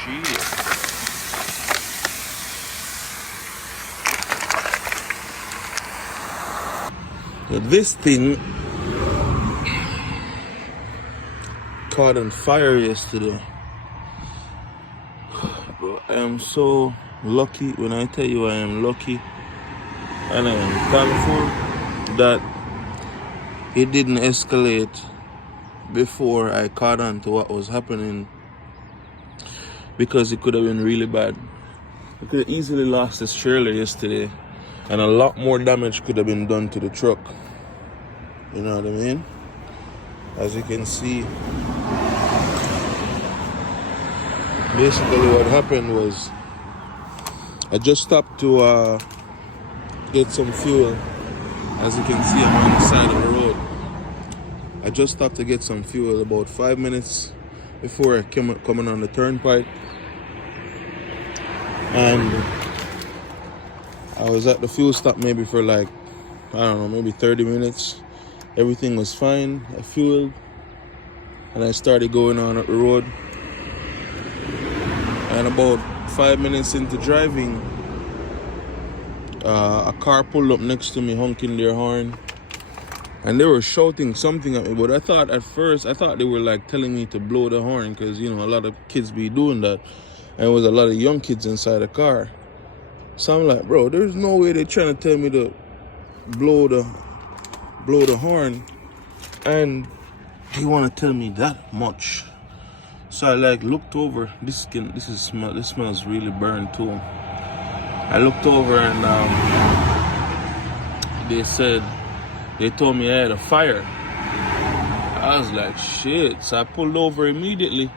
shit. This thing caught on fire yesterday. Bro, I am so lucky. When I tell you I am lucky and I am thankful that it didn't escalate before I caught on to what was happening, because it could have been really bad. I could have easily lost this trailer yesterday, and a lot more damage could have been done to the truck. You know what I mean? As you can see, basically what happened was I just stopped to get some fuel. As you can see, I'm on the side of the road. I just stopped to get some fuel about 5 minutes before I coming on the turnpike. And I was at the fuel stop maybe for like, I don't know, maybe 30 minutes. Everything was fine. I fueled and I started going on the road. And about 5 minutes into driving, a car pulled up next to me, honking their horn. And they were shouting something at me, but at first I thought they were like telling me to blow the horn, because you know a lot of kids be doing that, and there was a lot of young kids inside the car. So I'm like, bro, there's no way they're trying to tell me to blow the horn, and they want to tell me that much. So I like looked over. This smells really burned too. I looked over and they told me I had a fire. I was like, shit. So I pulled over immediately.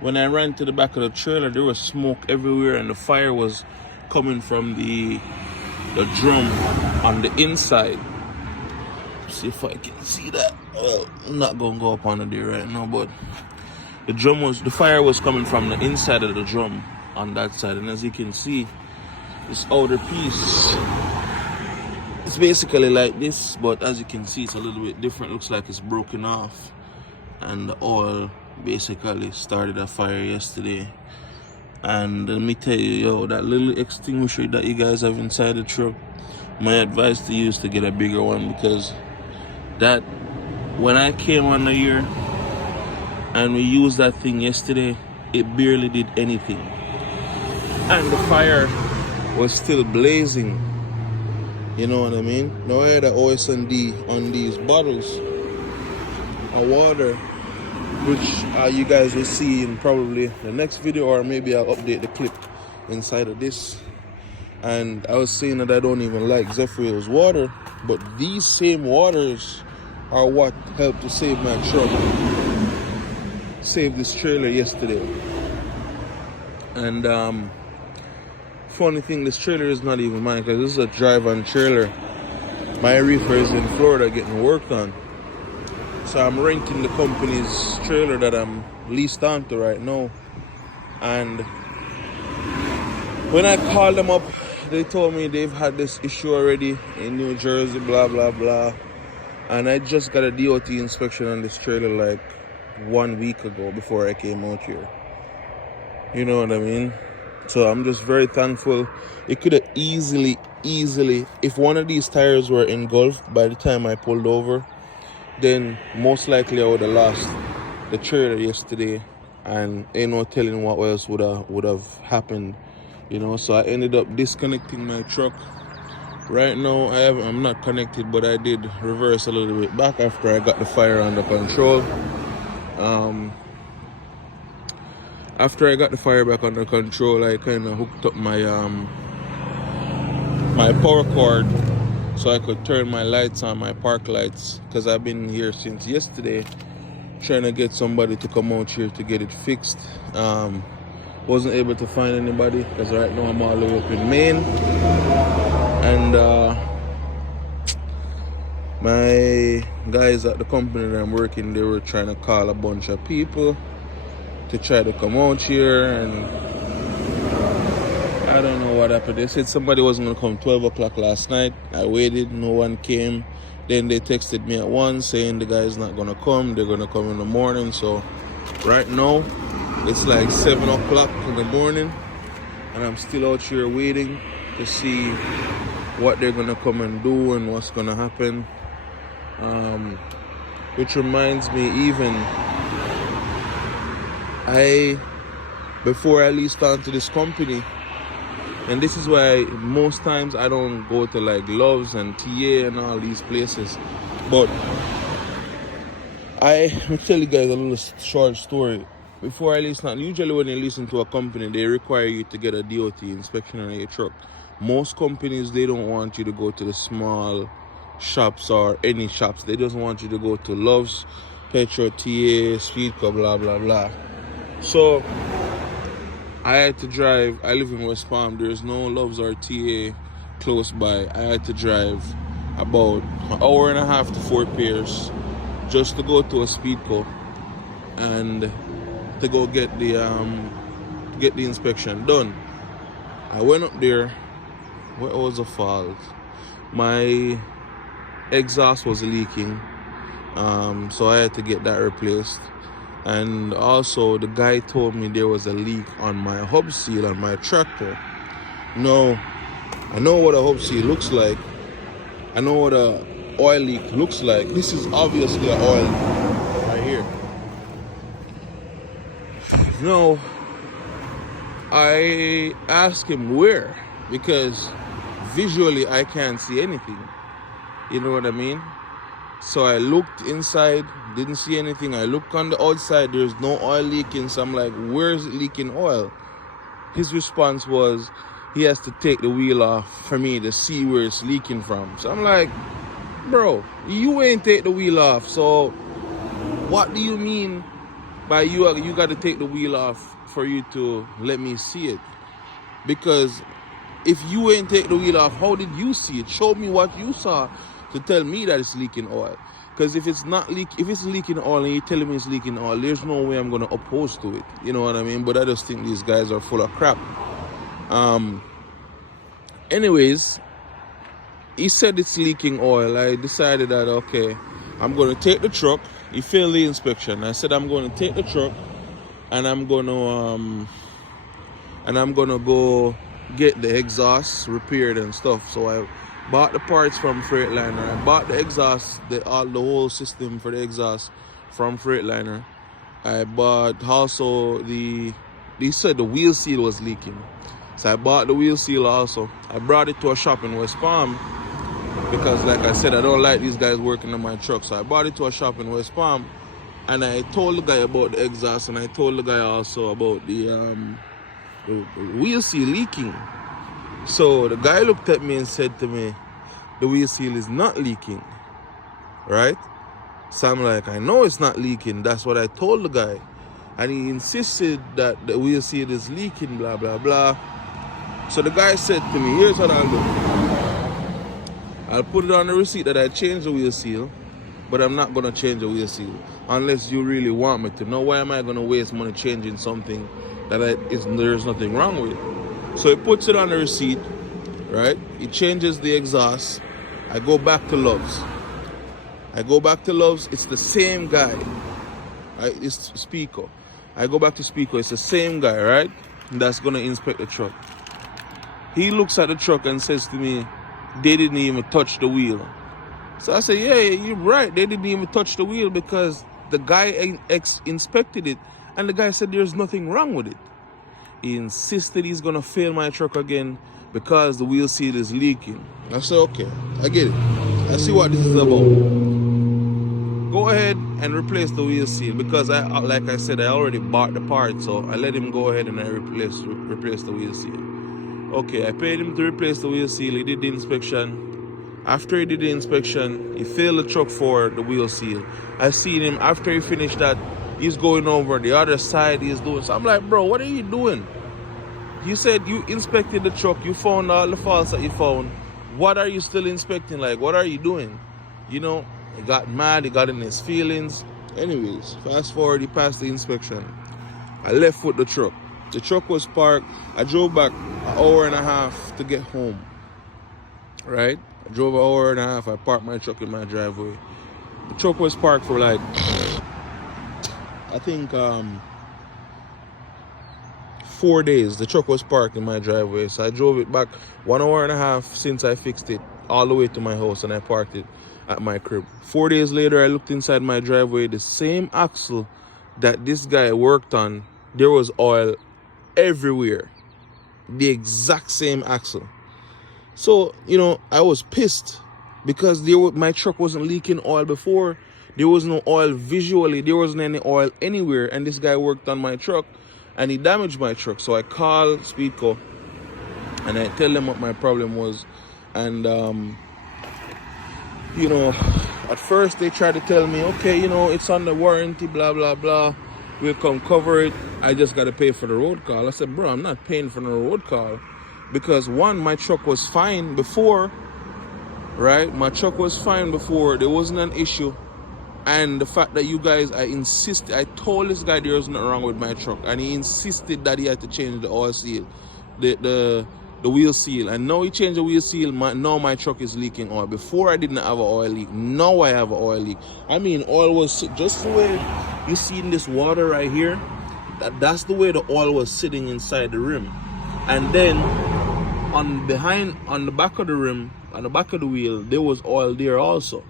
When I ran to the back of the trailer, there was smoke everywhere, and the fire was coming from the drum on the inside. See if I can see that. Well, I'm not gonna go up under there right now, but the fire was coming from the inside of the drum on that side. And as you can see, this outer piece, it's basically like this, but as you can see, it's a little bit different. Looks like it's broken off, and the oil basically started a fire yesterday. And let me tell you, yo, that little extinguisher that you guys have inside the truck, my advice to you is to get a bigger one, because that, when I came on the year and we used that thing yesterday, it barely did anything, and the fire was still blazing. You know what I mean? Now I had an OS&D on these bottles of water, which you guys will see in probably the next video, or maybe I'll update the clip inside of this. And I was saying that I don't even like Zephyr's water, but these same waters are what helped to save my truck, save this trailer yesterday. And funny thing, this trailer is not even mine, because this is a drive-on trailer. My reefer is in Florida getting worked on, so I'm renting the company's trailer that I'm leased onto right now. And when I called them up, they told me they've had this issue already in New Jersey, blah blah blah. And I just got a DOT inspection on this trailer like 1 week ago before I came out here. You know what I mean? So I'm just very thankful. It could have easily, if one of these tires were engulfed by the time I pulled over, then most likely I would have lost the trailer yesterday, and ain't no telling what else would have happened. You know, so I ended up disconnecting my truck. Right now I'm not connected, but I did reverse a little bit back after I got the fire under control. After I got the fire back under control, I kind of hooked up my my power cord so I could turn my lights on, my park lights, because I've been here since yesterday trying to get somebody to come out here to get it fixed. Wasn't able to find anybody, because right now I'm all the way up in Maine, and my guys at the company that I'm working, they were trying to call a bunch of people to try to come out here, and I don't know what happened. They said somebody wasn't going to come 12 o'clock last night. I waited, no one came. Then they texted me at 1 saying the guy's not going to come, they're going to come in the morning. So right now It's like 7 o'clock in the morning, and I'm still out here waiting to see what they're gonna come and do and what's gonna happen. Which reminds me, even before I leased onto this company, and this is why most times I don't go to like Loves and TA and all these places. But I'll tell you guys a little short story. Before I lease, usually when you listen to a company, they require you to get a DOT inspection on your truck. Most companies, they don't want you to go to the small shops or any shops. They just want you to go to Loves, Petro, TA, Speedco, blah, blah, blah. So I had to drive. I live in West Palm. There's no Loves or TA close by. I had to drive about an hour and a half to Fort Pierce just to go to a Speedco and to go get the inspection done. I went up there. What was the fault? My exhaust was leaking, so I had to get that replaced. And also, the guy told me there was a leak on my hub seal on my tractor. No, I know what a hub seal looks like. I know what a oil leak looks like. This is obviously an oil leak right here. No, I asked him where, because visually I can't see anything. You know what I mean? So I looked inside, didn't see anything. I looked on the outside, there's no oil leaking. So I'm like, where's it leaking oil? His response was, he has to take the wheel off for me to see where it's leaking from. So I'm like, bro, you ain't take the wheel off. So what do you mean by you got to take the wheel off for you to let me see it? Because if you ain't take the wheel off, how did you see it? Show me what you saw to tell me that it's leaking oil. Because if it's leaking oil and you're telling me it's leaking oil, there's no way I'm gonna oppose to it. You know what I mean? But I just think these guys are full of crap. Anyways, he said it's leaking oil. I decided that, okay, I'm gonna take the truck. He failed the inspection. I said I'm gonna take the truck and I'm gonna go get the exhaust repaired and stuff. So I bought the parts from Freightliner. I bought the exhaust, the whole system for the exhaust from Freightliner. I bought also they said the wheel seal was leaking. So I bought the wheel seal also. I brought it to a shop in West Palm because, like I said, I don't like these guys working on my truck. So I brought it to a shop in West Palm and I told the guy about the exhaust, and I told the guy also about the wheel seal leaking. So the guy looked at me and said to me, the wheel seal is not leaking, right? So I'm like, I know it's not leaking. That's what I told the guy. And he insisted that the wheel seal is leaking, blah, blah, blah. So the guy said to me, here's what I'll do. I'll put it on the receipt that I changed the wheel seal, but I'm not going to change the wheel seal unless you really want me to. Now, why am I going to waste money changing something that there's nothing wrong with? So he puts it on the receipt, right? He changes the exhaust. I go back to Loves. It's the same guy, right? It's Speedco. I go back to Speedco. It's the same guy, right? That's going to inspect the truck. He looks at the truck and says to me, they didn't even touch the wheel. So I say, yeah, you're right. They didn't even touch the wheel because the guy inspected it and the guy said there's nothing wrong with it. He insisted he's going to fail my truck again because the wheel seal is leaking. I said, okay, I get it. I see what this is about. Go ahead and replace the wheel seal because, like I said, I already bought the part. So I let him go ahead and I replace the wheel seal. Okay, I paid him to replace the wheel seal. He did the inspection. After he did the inspection, he failed the truck for the wheel seal. I seen him after he finished that. He's going over the other side. He's doing. So I'm like, bro, what are you doing? You said you inspected the truck. You found all the faults that you found. What are you still inspecting? Like, what are you doing? You know, he got mad. He got in his feelings. Anyways, fast forward. He passed the inspection. I left with the truck. The truck was parked. I drove back an hour and a half to get home. Right? I drove an hour and a half. I parked my truck in my driveway. The truck was parked for like, I think 4 days. The truck was parked in my driveway. So I drove it back 1.5 hours since I fixed it all the way to my house, and I parked it at my crib. 4 days later, I looked inside my driveway. The same axle that this guy worked on, there was oil everywhere. The exact same axle. So, I was pissed because my truck wasn't leaking oil before. There was no oil visually. There wasn't any oil anywhere. And this guy worked on my truck and he damaged my truck. So I called Speedco and I tell them what my problem was. And, at first they tried to tell me, okay, it's on the warranty, blah, blah, blah. We'll come cover it. I just got to pay for the road call. I said, bro, I'm not paying for the road call. Because one, my truck was fine before, right? My truck was fine before. There wasn't an issue. And the fact that you guys, I told this guy there was nothing wrong with my truck. And he insisted that he had to change the oil seal, the wheel seal. And now he changed the wheel seal. Now my truck is leaking oil. Before I didn't have an oil leak. Now I have an oil leak. I mean, oil was just the way you see in this water right here. That's the way the oil was sitting inside the rim. And then on the back of the rim, on the back of the wheel, there was oil there also.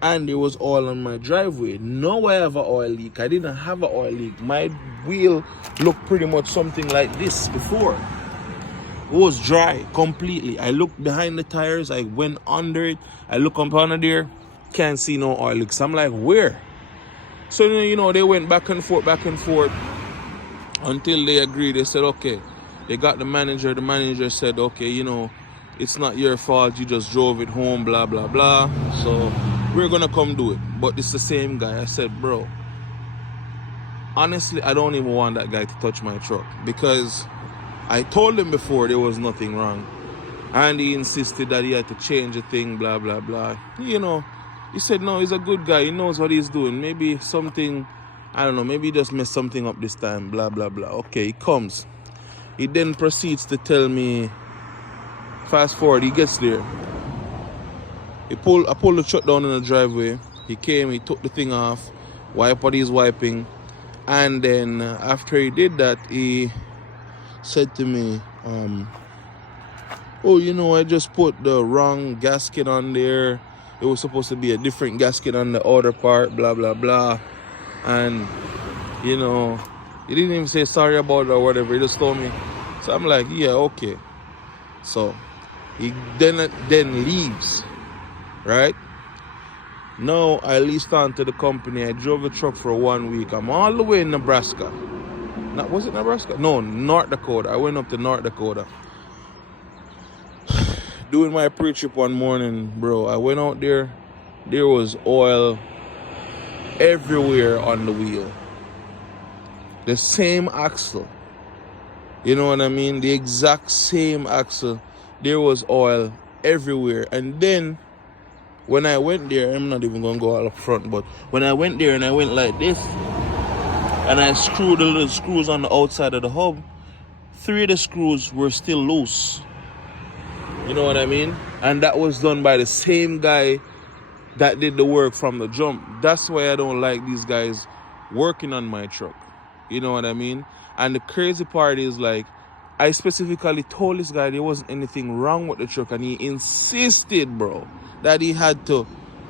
And there was oil on my driveway. Now I have an oil leak. I didn't have an oil leak. My wheel looked pretty much something like this before. It was dry completely. I looked behind the tires. I went under it. I look up under there. Can't see no oil leaks. I'm like, where? So, they went back and forth until they agreed. They said, okay. They got the manager. The manager said, okay, it's not your fault. You just drove it home, blah, blah, blah. So we're going to come do it. But it's the same guy. I said, bro, honestly, I don't even want that guy to touch my truck. Because I told him before there was nothing wrong. And he insisted that he had to change the thing, blah, blah, blah. He said, no, he's a good guy. He knows what he's doing. Maybe something, I don't know, maybe he just messed something up this time, blah, blah, blah. Okay, he comes. He then proceeds to tell me, fast forward, he gets there. I pulled the truck down in the driveway. He came, he took the thing off, wipe what he's wiping. And then after he did that, he said to me, I just put the wrong gasket on there. It was supposed to be a different gasket on the other part, blah, blah, blah. And, he didn't even say sorry about it or whatever. He just told me. So I'm like, yeah, okay. So he then leaves, right? Now I leased on to the company. I drove the truck for 1 week. I'm all the way in Nebraska. Was it Nebraska? No, North Dakota. I went up to North Dakota. Doing my pre-trip one morning, bro. I went out there. There was oil everywhere on the wheel. The same axle. You know what I mean? The exact same axle. There was oil everywhere. And then when I went there, I'm not even going to go all up front, but when I went there and I went like this, and I screwed the little screws on the outside of the hub, 3 of the screws were still loose. You know what I mean? And that was done by the same guy that did the work from the jump. That's why I don't like these guys working on my truck. You know what I mean? And the crazy part is, like, I specifically told this guy there wasn't anything wrong with the truck, and he insisted, bro, that he had to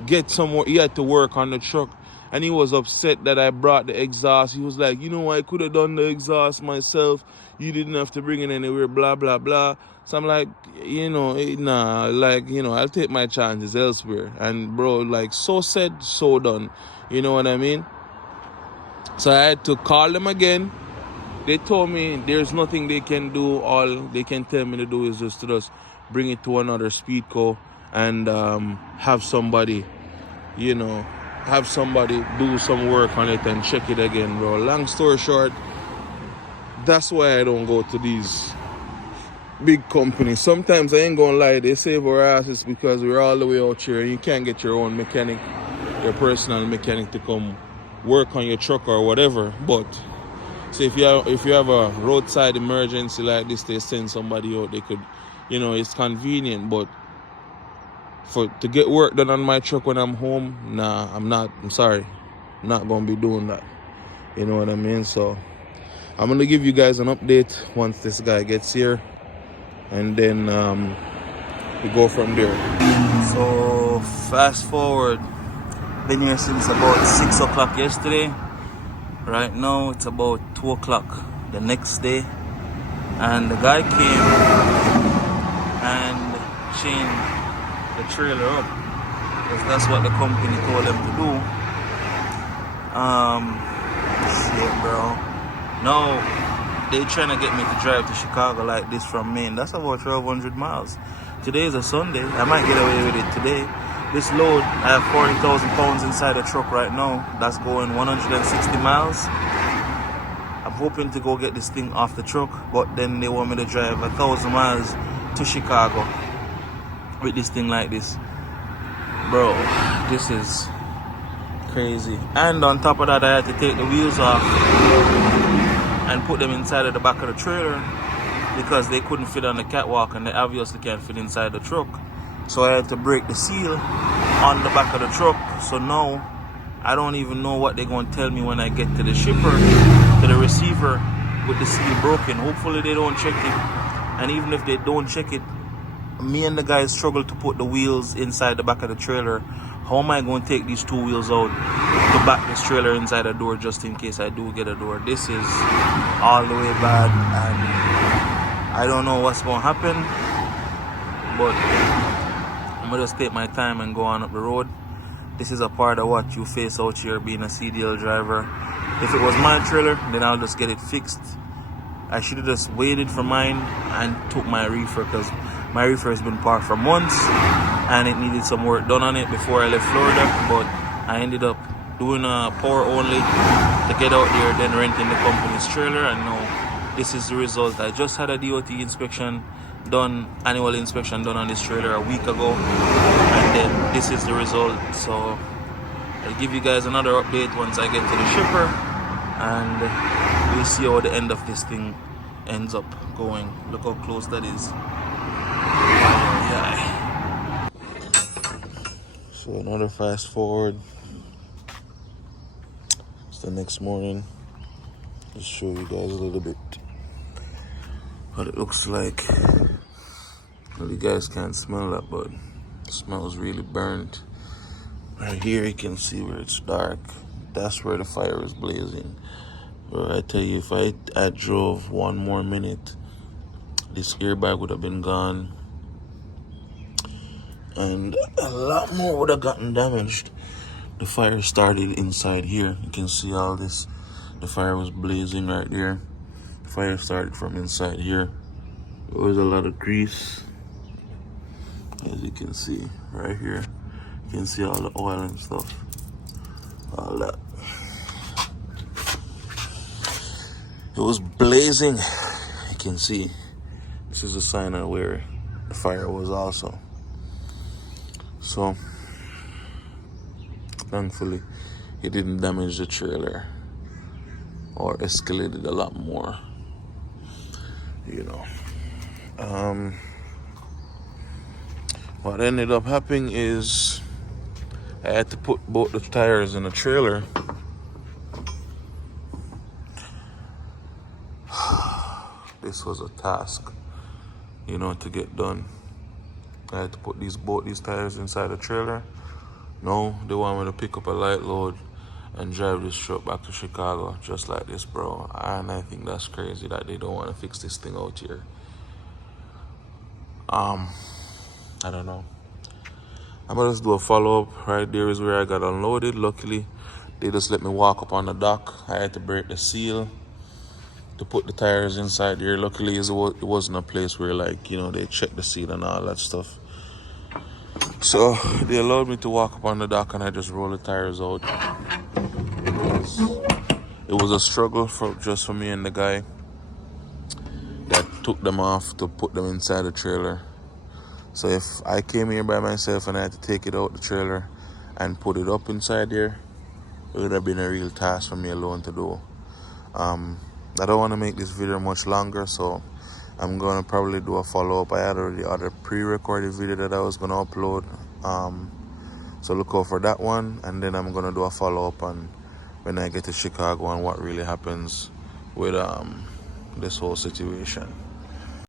get somewhere, he had to work on the truck. And he was upset that I brought the exhaust. He was like, I could have done the exhaust myself. You didn't have to bring it anywhere, blah, blah, blah. So I'm like, I'll take my chances elsewhere. And bro, like, so said, so done. You know what I mean? So I had to call them again. They told me there's nothing they can do. All they can tell me to do is just bring it to another Speedco and have somebody do some work on it and check it again, bro. Long story short, that's why I don't go to these big companies. Sometimes I ain't gonna lie, they save our asses because we're all the way out here and you can't get your own mechanic, your personal mechanic to come work on your truck or whatever. But so if you have a roadside emergency like this, they send somebody out. They could, it's convenient. But to get work done on my truck when I'm home, nah, I'm sorry, I'm not gonna be doing that. You know what I mean? So I'm gonna give you guys an update once this guy gets here, and then we go from there. So fast forward, been here since about 6 o'clock yesterday. Right now it's about 2 o'clock the next day, and the guy came and chained the trailer up because that's what the company told them to do. Shit, bro. No, they trying to get me to drive to Chicago like this from Maine. That's about 1,200 miles. Today is a Sunday. I might get away with it today. This load, I have 40,000 pounds inside the truck right now. That's going 160 miles. I'm hoping to go get this thing off the truck, but then they want me to drive 1,000 miles to Chicago with this thing like this. Bro, this is crazy. And on top of that, I had to take the wheels off and put them inside of the back of the trailer because they couldn't fit on the catwalk, and they obviously can't fit inside the truck. So I had to break the seal on the back of the truck. So now I don't even know what they're going to tell me when I get to the shipper, to the receiver, with the seal broken. Hopefully they don't check it. And even if they don't check it, me and the guys struggle to put the wheels inside the back of the trailer. How am I going to take these two wheels out to back this trailer inside a door just in case I do get a door? This is all the way bad, and I don't know what's going to happen, but I'm going to just take my time and go on up the road. This is a part of what you face out here being a CDL driver. If it was my trailer, then I'll just get it fixed. I should have just waited for mine and took my reefer, because my reefer has been parked for months and it needed some work done on it before I left Florida. But I ended up doing a power only to get out there, then renting the company's trailer, and now this is the result. I just had a DOT inspection done, annual inspection done on this trailer a week ago, and then this is the result. So I'll give you guys another update once I get to the shipper, and we'll see how the end of this thing ends up going. Look how close that is. Yeah. So another fast forward. It's the next morning. Just show you guys a little bit what it looks like. Well, you guys can't smell that, but it smells really burnt. Right here you can see where it's dark. That's where the fire is blazing. But I tell you, if I drove one more minute, this airbag would have been gone, and a lot more would have gotten damaged. The fire started inside here. You can see all this. The fire was blazing right there. The fire started from inside here. There was a lot of grease, as you can see right here. You can see all the oil and stuff, all that. It was blazing. You can see this is a sign of where the fire was also. So thankfully it didn't damage the trailer or escalated a lot more, you know. What ended up happening is I had to put both the tires in the trailer. This was a task, you know, to get done. I had to put both these tires inside the trailer. No, they want me to pick up a light load and drive this truck back to Chicago just like this, bro. And I think that's crazy that they don't want to fix this thing out here. I don't know. I'm gonna just do a follow-up. Right there is where I got unloaded. Luckily, they just let me walk up on the dock. I had to break the seal to put the tires inside there. Luckily, it wasn't a place where, like, you know, they check the seal and all that stuff. So they allowed me to walk up on the dock, and I just rolled the tires out. It was a struggle just for me and the guy that took them off to put them inside the trailer. So if I came here by myself and I had to take it out the trailer and put it up inside there, it would have been a real task for me alone to do. I don't want to make this video much longer, so I'm going to probably do a follow-up. I had already other pre-recorded video that I was going to upload. So look out for that one, and then I'm going to do a follow-up on when I get to Chicago and what really happens with this whole situation.